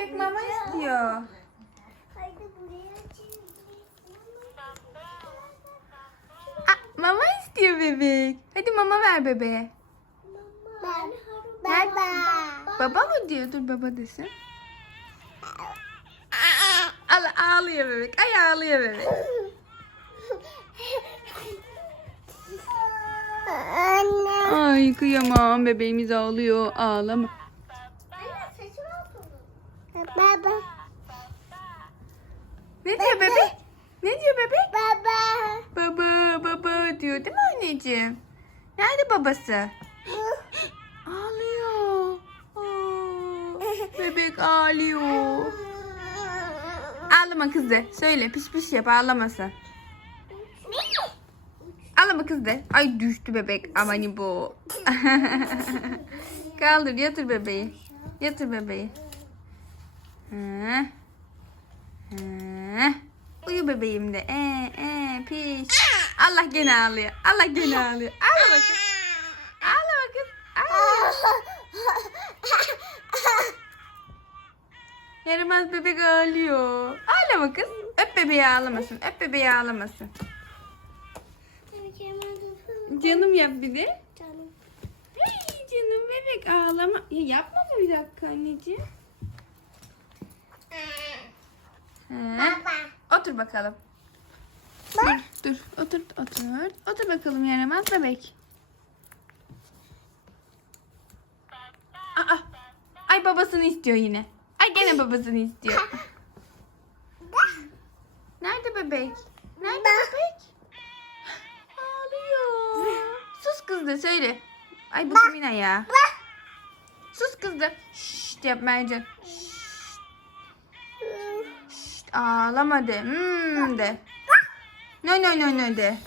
köpek mama istiyor. Mama istiyor bebek. Hadi mama ver bebeğe. Baba. Baba. Baba mı diyor? Dur baba desin. Al, ağlıyor bebek. Ay ağlıyor bebek. Anne. Ay kıyamam bebeğimiz ağlıyor. Ağlama. Baba. Ne diyor bebek? Ne diyor bebek? Baba. Baba baba diyor değil mi anneciğim? Nerede babası? Ağlıyor. Aa, bebek ağlıyor. Ağlama kız de. Söyle piş piş yap ağlamasın. Ağlama kız de. Ay düştü bebek. Amani bu. Kaldır yatır bebeği. Yatır bebeği. Hı. Uyu bebeğim de. Ee, ee, piş. Allah gene ağlıyor. Allah gene ağlıyor. Ağla bakın. Ağla bakın. Ağla. Yaramaz bebek ağlıyor. Ağlama kız. Öp bebeği ağlamasın. Öp bebeği ağlamasın. Canım yap bir de. Canım. Ay canım bebek ağlama. Ya yapma da bir dakika anneciğim. He. Baba. Otur bakalım. Dur, dur. Otur, otur. Otur bakalım yaramaz bebek. Aa, ay babasını istiyor yine. Ay gene babasını istiyor. Nerede bebek? Nerede bebek? Ağlıyor. Sus kız da söyle. Ay bu kimin ayağı? Sus kız da. Şşt yap Mercan. Ağlama de. Hmm de. No no no no de.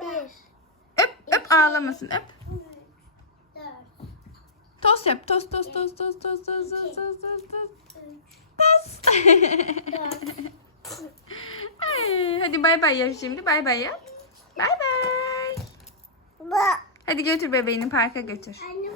Bir. Öp öp ağlamasın öp. Tost yap. Tost tost tost tost tost tost tost. Üç. Tost. Dört. Ay, hadi bay bay yap şimdi. Bay bay yap. Bay bay. Hadi götür bebeğini parka götür. Anne